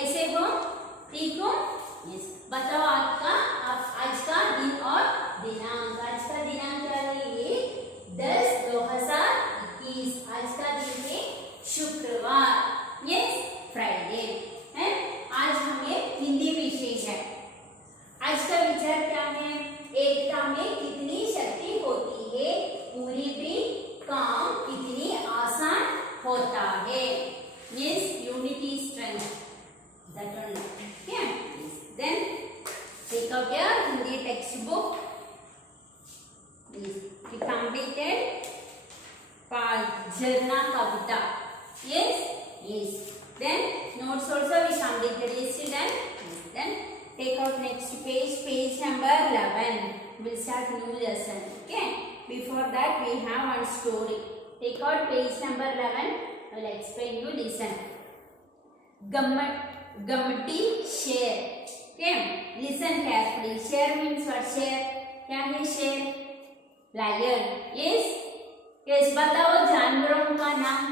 कैसे हो? ठीक हो? यस। बताओ आज का दिन और दिनांक। आज का दिनांक क्या है? 10/2021। आज का दिन है शुक्रवार, यस, फ्राइडे है। आज हमें हिंदी विषय है। आज का विचार क्या है? एकता में कितनी शक्ति होती है, पूरी भी काम कितनी आसान होता है। Yes, unity strength. That one. Okay. Then take out your Hindi textbook. Yes. We completed Jarna Kavita. Yes. Yes. Then notes also we completed. Yes, done. Yes. Then take out next page. Page number 11. We'll start new lesson. Okay. Before that we have one story. Take out page number 11. I will explain you. Listen. Gummity share. Okay. Listen carefully. Share means what? Share. क्या है share? Lion. Yes. Yes. बताओ जानवरों का नाम.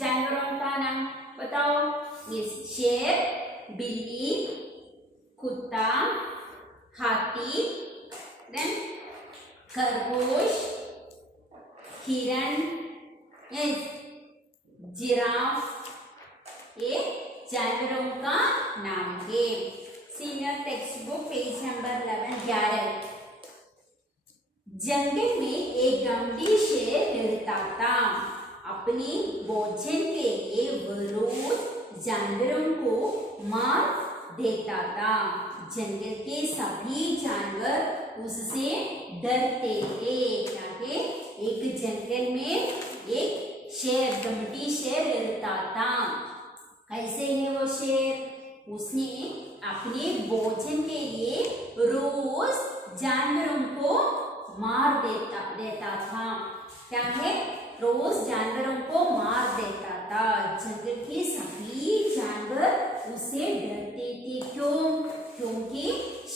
जानवरों का नाम बताओ. Yes. शेर, बिल्ली, कुत्ता, हाथी, then खरगोश, हिरण, yes, जिराफ, ये जानवरों का नाम है. Senior text book page number 11. जंगल में एक गंभीर शेर रहता था. अपनी भोजन के लिए वह रोज जानवरों को मार देता था. जंगल के सभी जानवर उससे डरते थे. क्या है? एक जंगल में एक शेर, गंभीर शेर रहता था. कैसे है वो शेर? उसने अपने भोजन के लिए रोज जानवरों को मार देता था. क्या है? रोज जानवरों को मार देता था. जंगल के सभी जानवर उससे डरते थे. क्यों? क्योंकि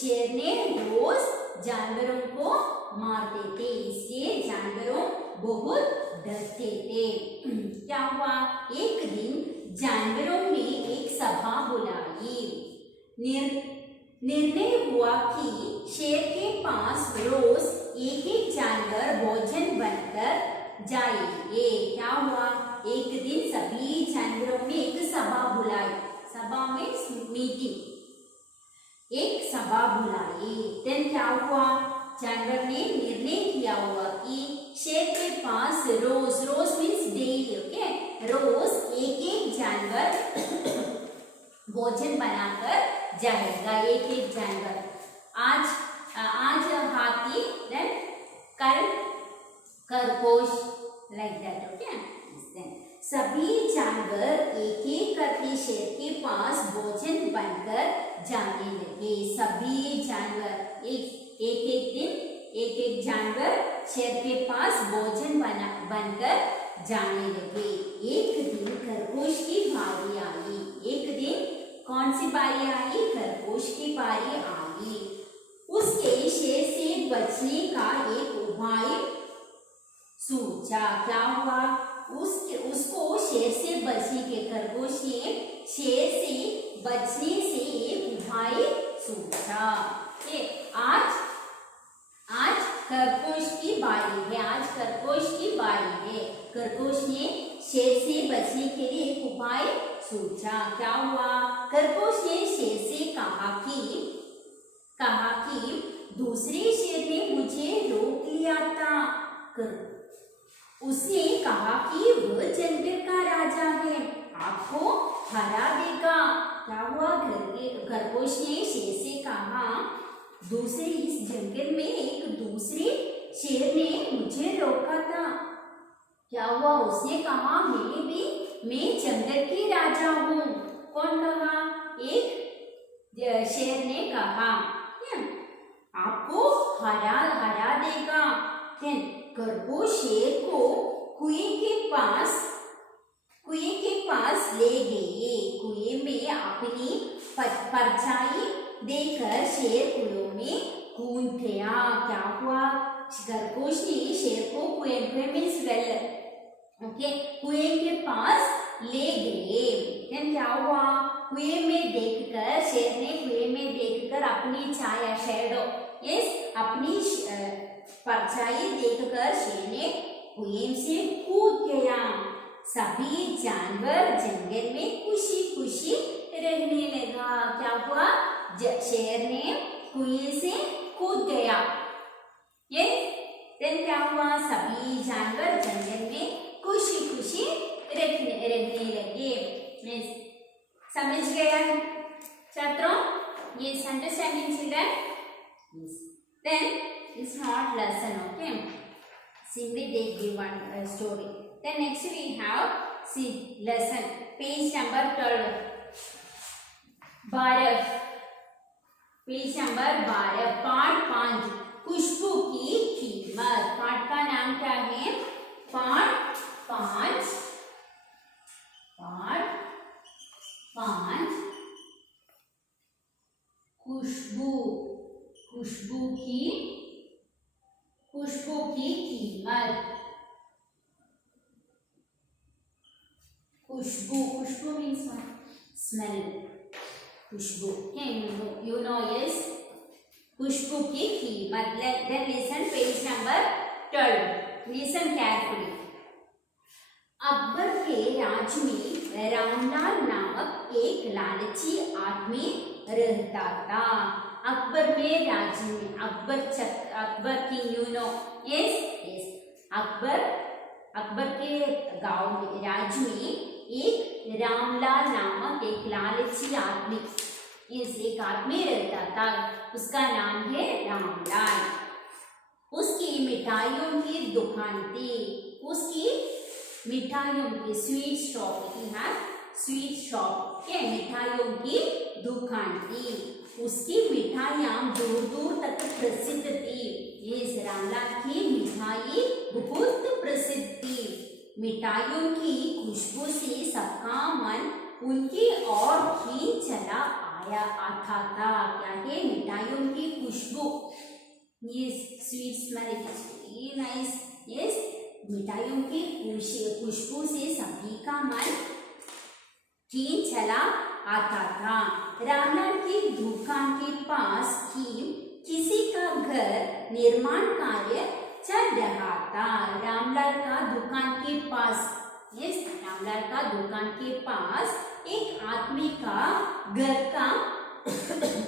शेर ने रोज जानवरों को मारते थे, इसलिए जानवरों बहुत डरते थे. क्या हुआ? एक दिन जानवरों ने एक सभा बुलाई. निर्णय हुआ कि शेर के पास रोज एक एक जानवर भोजन बनकर जाएंगे. क्या हुआ? एक दिन सभी जानवरों ने एक सभा बुलाई. सभा में मीटिंग. एक सभा बुलाई. देन क्या हुआ? जानवर ने निर्णय किया हुआ कि शेर के पास रोज मीन्स डेली. ओके, रोज एक एक जानवर भोजन बनाकर जाएगा. एक एक जानवर. आज हाथी, देन कल खरगोश, लाइक दैट. ओके. सभी जानवर एक एक करके शेर के पास भोजन बनकर जाने लगे. सभी जानवर एक दिन जानवर शेर के पास भोजन बनकर जाने लगे. एक दिन खरगोश की बारी आई. एक दिन कौन सी बारी आई? खरगोश की बारी आई. उसके शेर से बचने का एक उपाय सोचा. क्या हुआ? उसको शेर से बचने के, खरगोश ने शेर से बचने से एक उपाय सोचा. आज खरगोश की बारी है. आज खरगोश की बारी है. खरगोश ने शेर से बचने के लिए एक उपाय सोचा. क्या हुआ? खरगोश ने शेर से कहा कि दूसरे शेर ने मुझे रोक लिया था. उसने कहा कि वह जंगल का राजा है, आपको हरा देगा. क्या हुआ? खरगोश ने शेर से कहा, दूसरे इस जंगल में एक दूसरे शेर ने मुझे रोका था. क्या हुआ? उसने कहा मैं जंगल की राजा हूँ. कौन कहा? एक शेर ने कहा आपको हरा देगा. खरगोश शेर को कुएं के पास ले गए. कुएं में अपनी परछाई देकर शेर कुएं में कूद गया. क्या हुआ? खरगोश ने शेर को कुएं मीन्स वेल, ओके, कुएं के पास ले गए. क्या हुआ? कुएं में देखकर, शेर ने कुएं में देखकर अपनी छाया, शैडो, यस, अपनी परछाई देखकर शेर ने कुएं से कूद गया। सभी जानवर जंगल में खुशी खुशी रहने लगा। क्या हुआ? शेर ने कुएं से कूद गया। ये देन क्या हुआ? सभी जानवर जंगल में खुशी खुशी रहने लगे। समझ गया छात्रों? ये understanding children? Then it's not lesson, okay? Simply they give one story. Then next we have see lesson page number 12. 12 page number 12 पाठ 5 खुशबू की कीमत। पाठ का नाम क्या है? पाठ 5 खुशबू की कीमत। खुशबू मीन्स स्मेल। खुशबू, you know yes, खुशबू की कीमत। Then listen page number 12. Listen carefully. Akbar के राज में रामलाल नामक एक लालची आदमी रहता था। अकबर में राज्य में Akbar king, you know, yes, Akbar के गांव में, राज्य में एक रामलाल नामक एक लालची आदमी, एक आदमी रहता था। उसका नाम है रामलाल। उसकी मिठाइयों की दुकान थी। उसकी मिठाइयों की स्वीट शॉप की है, स्वीट शॉप के मिठाइयों की दुकान थी। उसकी मिठाइयाँ दूर दूर तक प्रसिद्ध थी। इस रामलाल की मिठाई बहुत प्रसिद्ध थी। मिठाइयों की खुशबू से सबका मन उनकी ओर खींच चला आता था। क्या है? मिठाइयों की खुशबू, ये sweet smell is very nice. Yes, मिठाइयों की खुशबू से सभी का मन खींच चला आता था। रामलाल की दुकान के पास किसी का घर निर्माण कार्य चल रहा था। रामलाल का दुकान के पास, यस, रामलाल का दुकान के पास एक आदमी का घर का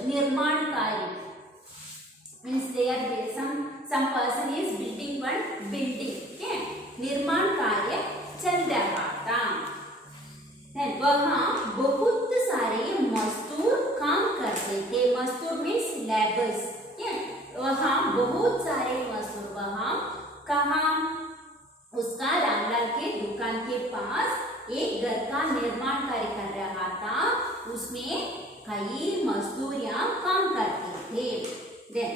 निर्माण कार्य, means there some person is building one building, okay? निर्माण कार्य चल रहा था। वहाँ बहुत सारे मजदूर काम करते थे। मजदूर मीन्स लेबर्स, वहाँ बहुत सारे मजदूर, वहाँ कहाँ? उसका रामलाल के दुकान के पास एक घर का निर्माण कार्य कर रहा था। उसमें कई मजदूरियां काम करते थे। देन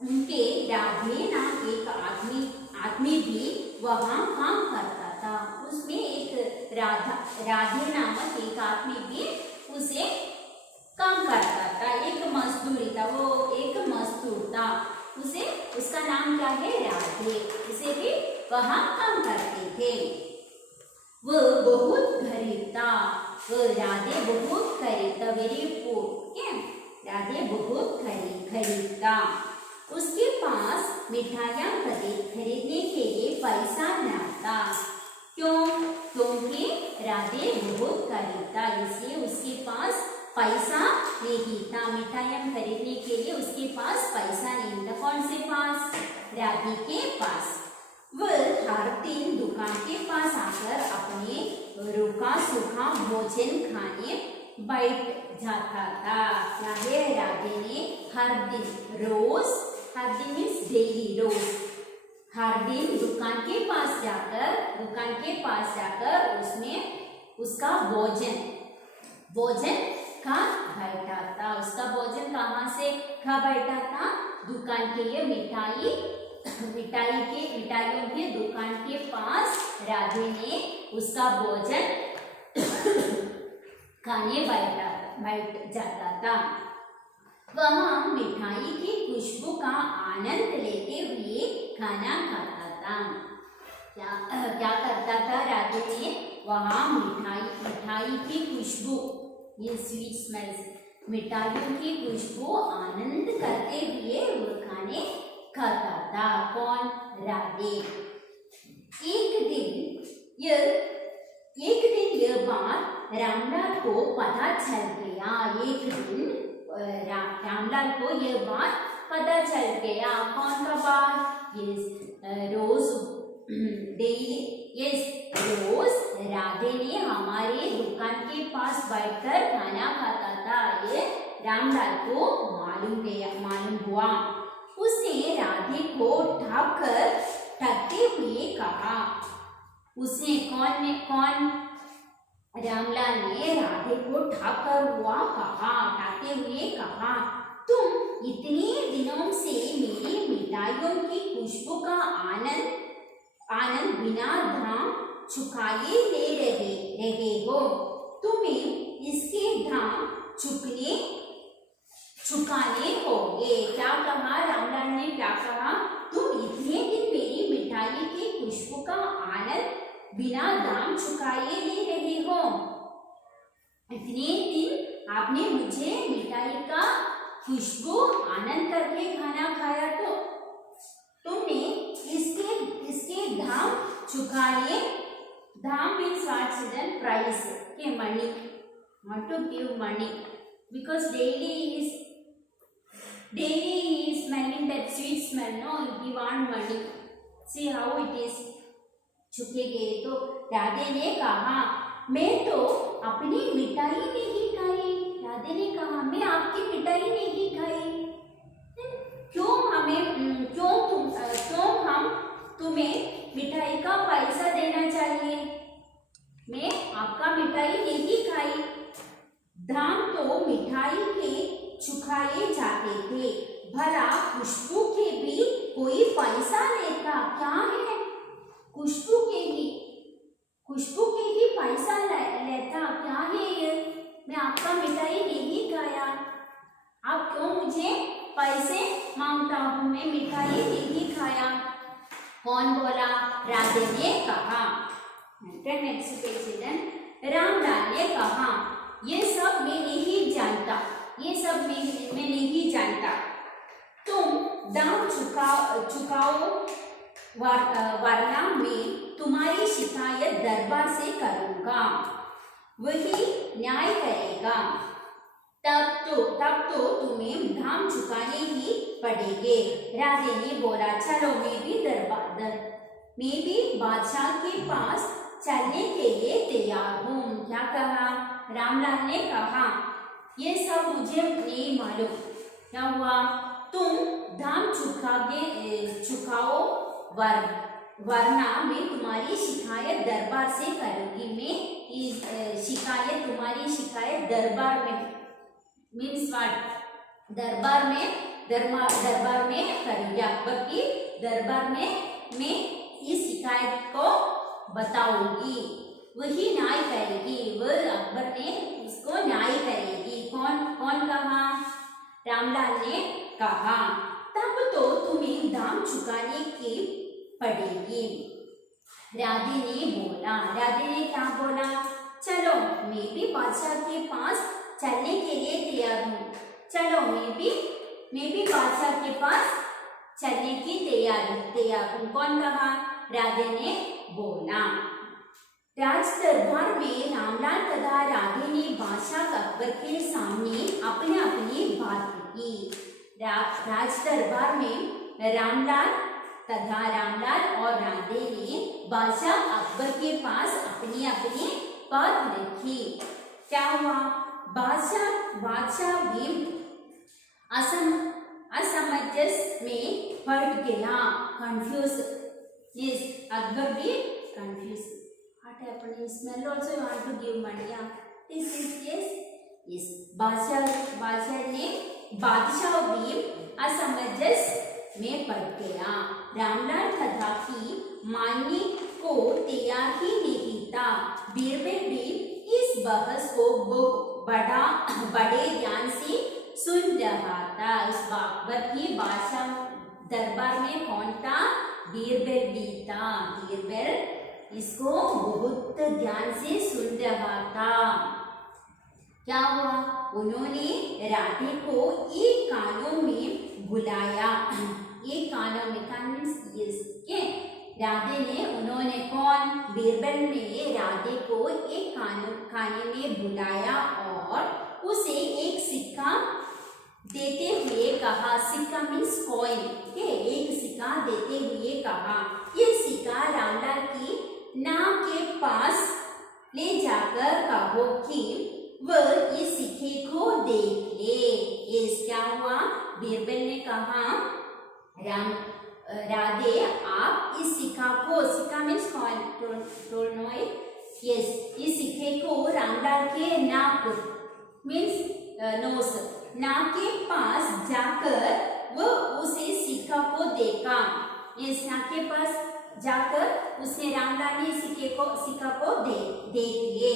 उनके राधे नाम एक आदमी भी वहाँ काम करता था। उसमें एक राधे नामक एक आदमी भी उसे काम करता था। एक मजदूरी था, वो एक मजदूर था। उसका नाम क्या है? राधे। उसे भी वहाँ काम करते थे। वो बहुत गरीब था। वो राधे बहुत गरीब था, वेरी पुअर। राधे बहुत गरीब था। उसके पास मिठाइयाँ खरीदने के लिए पैसा न था। क्यों? क्योंकि राधे बहुत गरीब था, इसलिए उसके पास पैसा नहीं था। मिठाइयाँ खरीदने के लिए उसके पास पैसा नहीं था। कौन से पास? राधे के पास। वह हर दिन दुकान के पास आकर अपने रूखा सूखा भोजन खाने बैठ जाता था। राधे ने हर दिन, रोज, हर दिन मीन्स डेली, रोज, हर दिन दुकान के पास जाकर उसमें उसका भोजन खा बैठा था। उसका भोजन कहाँ से खा बैठा था? दुकान के लिए मिठाइयों के दुकान के पास राधे ने उसका भोजन खाने बैठ जाता था। वहाँ मिठाई की खुशबू का आनंद लेते हुए खाना खाता था। क्या करता था? राधे ने वहाँ मिठाई की खुशबू, ये स्वीट स्मेल्स, मिठाइयों की खुशबू आनंद करते हुए वो खाने खाता था। कौन? राधे। एक दिन यह बात रामलाल को पता चल गया। एक दिन रामलाल को यह बात पता चल गया। कौन का बात? रोज राधे ने हमारे दुकान के पास बैठकर खाना खाता था। ये रामलाल को मालूम हुआ। उसने राधे को ठगते हुए कहा। रामलाल ने राधे को ठाकते हुए कहा, तुम इतने दिनों से मेरी मिठाइयों की खुशबू का आनंद बिना दाम चुकाए ले रहे हो। तुम्हें इसके दाम चुकाने होंगे। क्या कहा रामलाल ने? क्या कहा? तुम इतने दिन मेरी मिठाई की खुशबू का आनंद बिना दाम चुकाए ले रहे हो। इतने दिन आपने मुझे मिठाई का खुशबू आनंद करके खाना खाया, तो तुमने इसके दाम चुकाए। दाम means what children? Price. Okay, money. Want to give money because daily he is smelling that sweet smell. No, he want money. See how it is. चुके गए। तो राधे ने कहा, मैं तो अपनी मिठाई नहीं खाई। राधे ने कहा, मैं आपकी मिठाई नहीं खाई। क्यों हम तुम्हें मिठाई का पैसा देना चाहिए? मैं आपका मिठाई नहीं खाई। दाम तो मिठाई के चुकाए जाते थे, भला खुशबू के भी कोई पैसा लेता क्या है? खुशबू के ही पैसा लेता क्या है ये? मैं आपका मिठाई नहीं खाया, आप क्यों मुझे पैसे मांगता हूँ? मैं मिठाई नहीं खाया। कौन बोला? राधे ने कहा। Next page. रामलाल ने कहा, ये सब मैं नहीं जानता। तुम दाम चुकाओ वरना मैं तुम्हारी शिकायत दरबार से करूंगा, वही न्याय करेगा। तब तो तुम्हें दाम चुकाने ही पड़ेंगे। राधे ने बोला, चलो मैं भी बादशाह के पास चलने के लिए तैयार हूँ। क्या कहा? रामलाल ने कहा, ये सब मुझे नहीं मालूम। क्या हुआ? तुम दाम चुकाओ वरना मैं तुम्हारी शिकायत दरबार से करूंगी। मैं शिकायत तुम्हारी शिकायत दरबार में मीन्स व्हाट? दरबार में करूंगी। अकबर की दरबार में मैं इस शिकायत को बताऊंगी, वही न्याय करेगी। वह अकबर ने उसको न्याय करेगी। कौन कहा? रामलाल ने कहा, तब तो तुम्हें दाम चुकाने की पड़ेगी। राधे ने क्या बोला? चलो मैं भी बादशाह के पास चलने के लिए तैयार हूँ। चलो मैं भी बादशाह के पास चलने की तैयार हूँ। कौन कहा? राधे ने बोला। राज दरबार में रामलाल तथा राधे ने बादशाह अकबर के सामने अपनी बात की। राज दरबार में रामलाल और राधे ने बादशाह अकबर के पास अपनी बात रखी। क्या हुआ? बादशाह भी असमंजस में पड़ गया, कंफ्यूज। अकबर भी confuse. What happened? You smell also you want to give money? Yeah. This is yes. बादशाह भी असमंजस में पड़ गया। रामलाल तथापि मानने को तैयार ही नहीं था। बीरबल भी इस बहस को बड़े ध्यान से सुन रहा था। इस अकबर की बादशाह दरबार में कौन था? बीरबल भी था। बीरबल इसको बहुत ध्यान से सुन रहा था। क्या हुआ? उन्होंने राधे को एक कानों में बुलाया। एक कानों में राधे ने, उन्होंने कौन? बीरबल ने राधे को एक खाने में बुलाया और उसे एक सिक्का देते हुए कहा। सिक्का मीन्स कॉइन। एक सिक्का देते हुए कहा, ये सिक्का रामलाल की नाव के पास ले जाकर कहो कि वह इस सिक्के को देख ले। इस क्या हुआ? बीरबल ने कहा, राधे आप इस सिक्का को, सिक्का मीन्स कॉइन, इस सिक्के को रामलाल के नाक मीन्स नोस, नाक के पास जाकर वह उसे सिक्का को देखा। इस नाक के पास जाकर उसने, रामलाल ने सिक्का को देख लिए।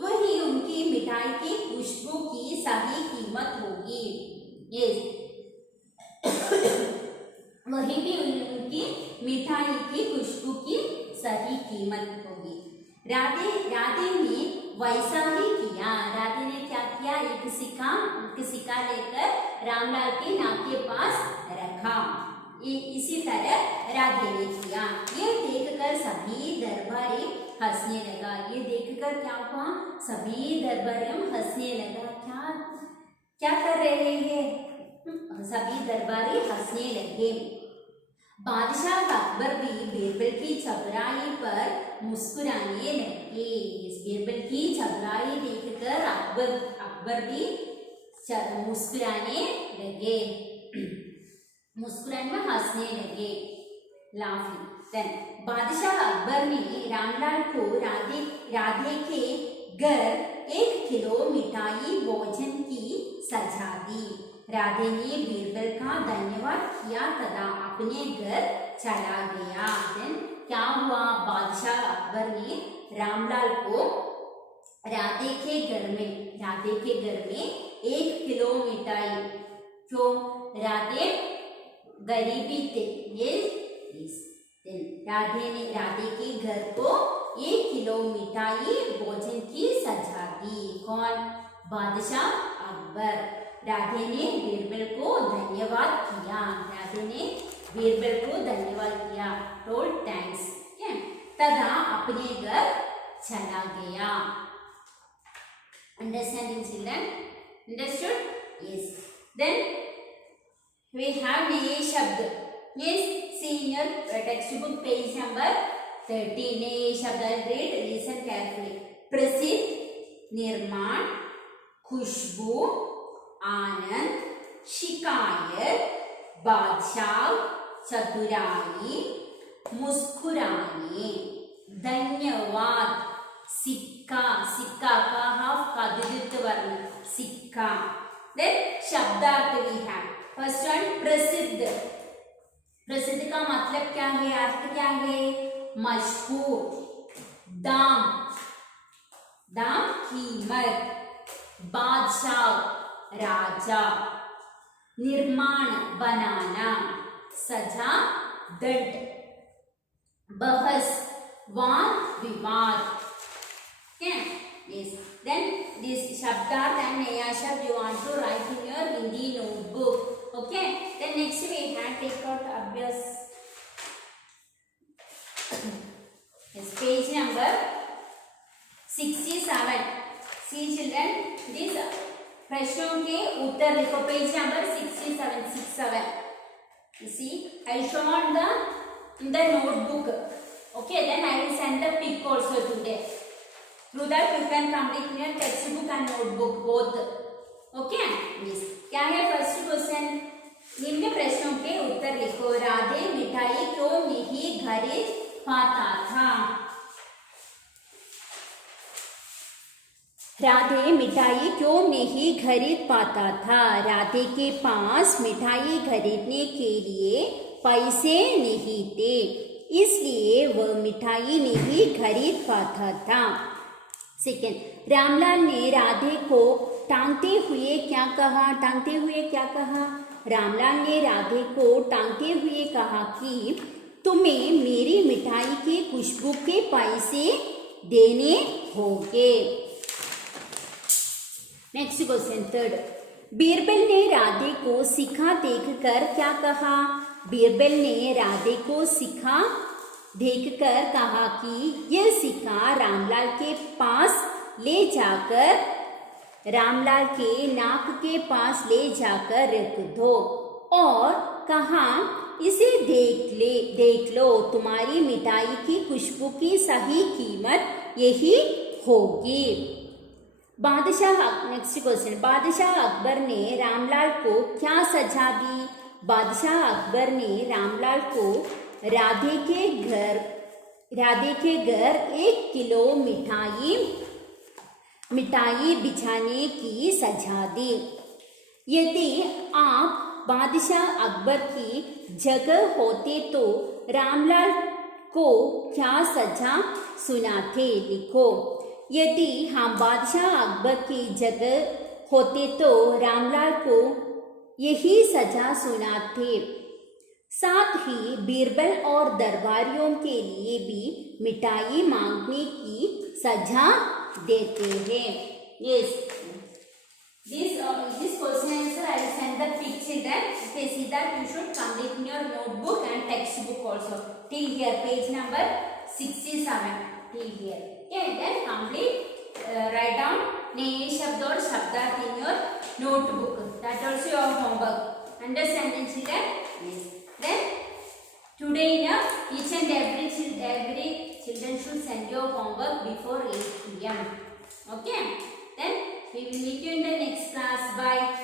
वही उनकी मिठाई की खुशबू की सही कीमत होगी। वही भी उनकी मिठाई की खुशबू की सही कीमत होगी। राधे ने वैसा ही किया। राधे ने क्या किया? एक सिक्का लेकर रामलाल के नाक के पास रखा। इसी तरह राधे ने किया। ये देखकर सभी दरबारी हंसने लगा। ये देखकर क्या हुआ? सभी दरबारियों हंसने लगा। क्या कर रहे हैं? सभी दरबारी हंसने लगे। बादशाह अकबर भी बीरबल की चतुराई पर मुस्कुराने लगे। इस बीरबल की चतुराई देखकर अकबर भी मुस्कुराने लगे, मुस्कुराने में हंसने लगे, लाफिंग। बादशाह अकबर ने रामलाल को राधे के घर 1 किलो मिठाई भोजन की सजा दी। राधे ने बीरबल का धन्यवाद किया तथा अपने घर चला गया। क्या हुआ? बादशाह अकबर ने रामलाल को राधे के घर में 1 किलो मिठाई, क्यों? राधे गरीबी थे, राधे के घर को 1 किलो मिठाई भोजन की सजा दी। कौन? बादशाह अकबर। राधे ने बीरबल को धन्यवाद किया। टोल्ड थैंक्स, तथा अपने घर चला गया। Understanding children? Understood? Yes. Then we have नए शब्द. Yes, see in your textbook page number 13. नए शब्द. Read, listen carefully. प्रसिद्ध, निर्माण, खुशबू, आनंद, शिकायत, बादशाह, चतुराई, मुस्कुराने, धन्यवाद, सिक्का का हाफ का द्वितीय वर्ण सिक्का। देन शब्दार्थ वी हैव। फर्स्ट वन प्रसिद्ध। प्रसिद्ध का मतलब क्या है? अर्थ क्या है? मशहूर, दाम कीमत, बादशाह राजा, निर्माण बनाना, सजा दंड, बहस वाद विवाद। Yes. Then this shabdarth and naya shabd you want to write in your Hindi notebook. Okay. Then next we have take out abhyas. Yes, page number 67. See children, this प्रश्नों के उत्तर लिखो. Page number 67. You see, I shown in the notebook. Okay, then I will send the pic also today. Through that you can complete your textbook and notebook both. Okay? Yes. क्या है first question? निम्न प्रश्नों के उत्तर लिखो. राधे मिठाई क्यों नहीं खरीद पाता था? राधे मिठाई क्यों नहीं खरीद पाता था? राधे के पास मिठाई खरीदने के लिए पैसे नहीं थे, इसलिए वह मिठाई नहीं खरीद पाता था। सेकेंड, रामलाल ने राधे को टांगते हुए क्या कहा? रामलाल ने राधे को टांगते हुए कहा कि तुम्हें मेरी मिठाई की खुशबू के पैसे देने होंगे। Next question third. बीरबल ने राधे को सिक्का देखकर क्या कहा? बीरबल ने राधे को सिक्का देखकर कहा कि यह सिक्का रामलाल के पास ले जाकर रामलाल के नाक के पास ले जाकर रख दो और कहा इसे देख लो, तुम्हारी मिठाई की खुशबू की सही कीमत यही होगी। Next question. बादशाह अकबर ने रामलाल को क्या सजा दी? बादशाह अकबर ने रामलाल को राधे के घर 1 किलो मिठाई बिछाने की सजा दी। यदि आप बादशाह अकबर की जगह होते तो रामलाल को क्या सजा सुनाते? लिखो। यदि हम बादशाह अकबर की जगह होते तो रामलाल को यही सजा सुनाते। साथ ही बीरबल और दरबारियों के लिए भी मिठाई मांगने की सजा देते हैं। Yes. This question answer I will send the pic children. Okay, see that you should complete in your notebook and textbook also. Till here, page number 67. Till here. Okay, then complete. Write down नए शब्द और शब्दार्थ in your notebook. That also your homework. Understand, children? Yes. Then today each and every children should send your homework before 8 p.m. Okay. Then we will meet you in the next class. Bye.